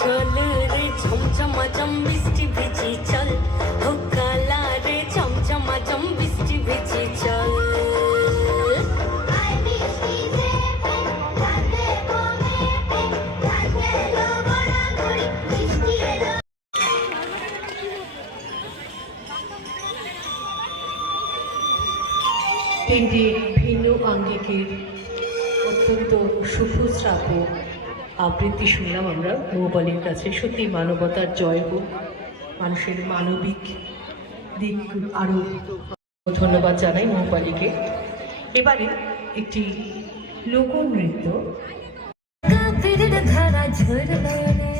চলে রে ঝমঝমাঝম বৃষ্টি ভিজি চল, ও কালা রে ঝমঝমাঝম বৃষ্টি ভিজি চল। তিনটি ভিন্ন আঙ্গিকের অত্যন্ত সুশ্রাব্য আবৃত্তি শুনলাম আমরা মৌপালির কাছে। সত্যি মানবতার জয় হোক, মানুষের মানবিক দিক আরও ধন্যবাদ জানাই মৌপালিকে। এবারে একটি লোকনৃত্য। ধারা ঝরলো রে